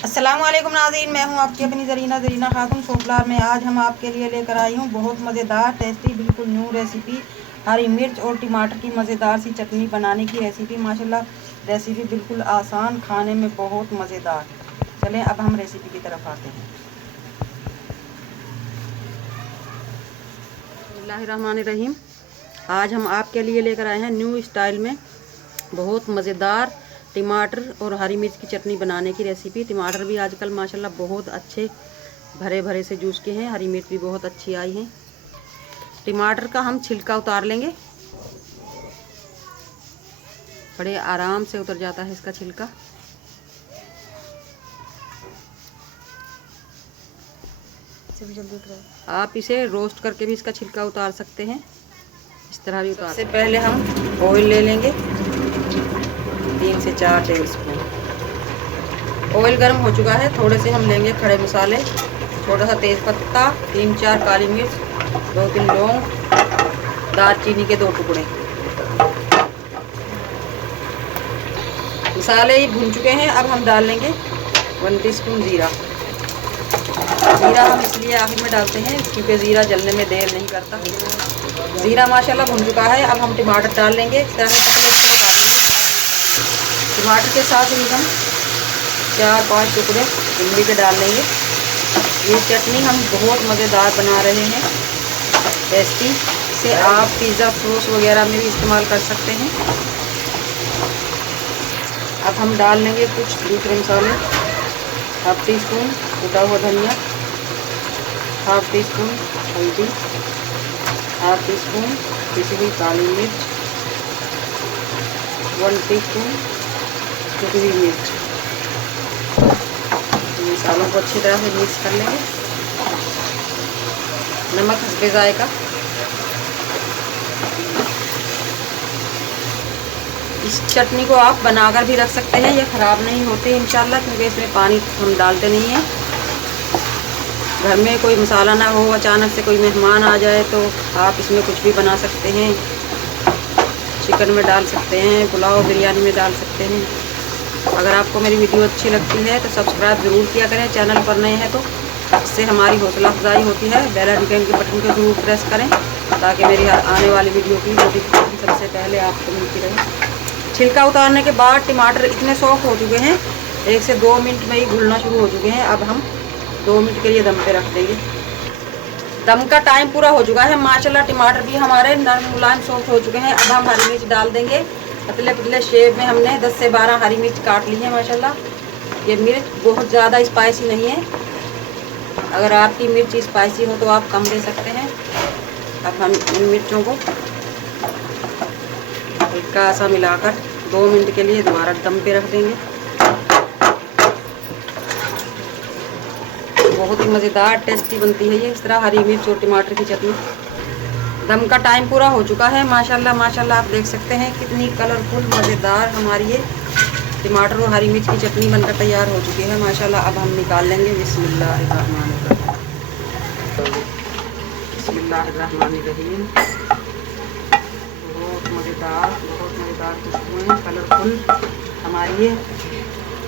अस्सलाम वालेकुम नाज़रीन, मैं हूं आपकी अपनी ज़रीना खातून सोपलार में। आज हम आपके लिए लेकर आई हूं बहुत मज़ेदार टेस्टी बिल्कुल न्यू रेसिपी, हरी मिर्च और टमाटर की मज़ेदार सी चटनी बनाने की रेसिपी। माशाल्लाह रेसिपी बिल्कुल आसान, खाने में बहुत मज़ेदार। चलें अब हम रेसिपी की तरफ आते हैं। बिस्मिल्लाहिर्रहमानिर्रहीम। आज हम आपके लिए लेकर आए हैं न्यू स्टाइल में बहुत मज़ेदार टमाटर और हरी मिर्च की चटनी बनाने की रेसिपी। टमाटर भी आजकल माशाल्लाह बहुत अच्छे भरे भरे से जूस के हैं, हरी मिर्च भी बहुत अच्छी आई है। टमाटर का हम छिलका उतार लेंगे, बड़े आराम से उतर जाता है इसका छिलका। आप इसे रोस्ट करके भी इसका छिलका उतार सकते हैं, इस तरह भी उतार। सबसे पहले हम ऑयल ले लेंगे 3 से 4 टेबल स्पून। ऑयल गर्म हो चुका है, थोड़े से हम लेंगे खड़े मसाले, छोटा सा तेज़ पत्ता, 3-4 काली मिर्च, 2-3 लौंग, दालचीनी के 2 टुकड़े। मसाले ही भून चुके हैं, अब हम डाल लेंगे 1 टीस्पून ज़ीरा। ज़ीरा हम इसलिए आखिर में डालते हैं क्योंकि ज़ीरा जलने में देर नहीं करता। ज़ीरा माशाल्लाह भून चुका है, अब हम टमाटर डाल लेंगे। इस तरह से पतले काट लेंगे। टमाटर के साथ ही हम 4-5 टुकड़े इमली के डाल लेंगे। ये चटनी हम बहुत मज़ेदार बना रहे हैं, टेस्टी। इसे आप पिज़्ज़ा सॉस वगैरह में भी इस्तेमाल कर सकते हैं। अब हम डाल लेंगे कुछ दूसरे मसाले। 1/2 टीस्पून कुटा हुआ धनिया, 1/2 टीस्पून हल्दी, 1/2 टीस्पून पिसी हुई काली मिर्च, 1 टीस्पून कुटी हुई मिर्च। मसालों को अच्छी तरह से मिक्स कर लेंगे। नमक हस्बे जायका। इस चटनी को आप बनाकर भी रख सकते हैं, ये ख़राब नहीं होती इंशाल्लाह, क्योंकि इसमें पानी हम डालते नहीं हैं। घर में कोई मसाला ना हो, अचानक से कोई मेहमान आ जाए तो आप इसमें कुछ भी बना सकते हैं। चिकन में डाल सकते हैं, पुलाव बिरयानी में डाल सकते हैं। अगर आपको मेरी वीडियो अच्छी लगती है तो सब्सक्राइब ज़रूर किया करें। चैनल पर नए हैं तो इससे हमारी हौसला अफजाई होती है। बेल आइकन के बटन को ज़रूर प्रेस करें ताकि मेरी आने वाली वीडियो की नोटिफिकेशन सबसे पहले आपको मिलती रहे। छिलका उतारने के बाद टमाटर इतने सॉफ्ट हो चुके हैं, 1 से 2 मिनट में ही घुलना शुरू हो चुके हैं। अब हम 2 मिनट के लिए दम पे रख देंगे। दम का टाइम पूरा हो चुका है। माशाल्लाह टमाटर भी हमारे नरम मुलायम सॉफ्ट हो चुके हैं। अब हम हरी मिर्च डाल देंगे। पतले पतले शेप में हमने 10 से 12 हरी मिर्च काट ली है। माशाल्लाह ये मिर्च बहुत ज़्यादा स्पाइसी नहीं है। अगर आपकी मिर्च स्पाइसी हो तो आप कम दे सकते हैं। अब हम इन मिर्चों को हल्का सा मिलाकर 2 मिनट के लिए दोबारा दम पे रख देंगे। बहुत ही मज़ेदार टेस्टी बनती है ये, इस तरह हरी मिर्च और टमाटर की चटनी। दम का टाइम पूरा हो चुका है। माशाल्लाह माशाल्लाह आप देख सकते हैं कितनी कलरफुल मज़ेदार हमारी ये टमाटर और हरी मिर्च की चटनी बनकर तैयार हो चुकी है माशाल्लाह। अब हम निकाल लेंगे। बिस्मिल्लाहिर्रहमानिर्रहीम। बिस्मिल्लाहिर्रहमानिर्रहीम। बहुत मज़ेदार खुशबू है, कलरफुल हमारी ये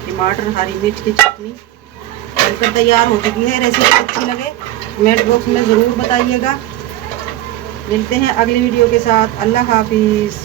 टमाटर हरी मिर्च की चटनी बनकर तैयार हो चुकी है। रेसिपी अच्छी लगे कमेंट बॉक्स में ज़रूर बताइएगा। मिलते हैं अगली वीडियो के साथ। अल्लाह हाफिज़।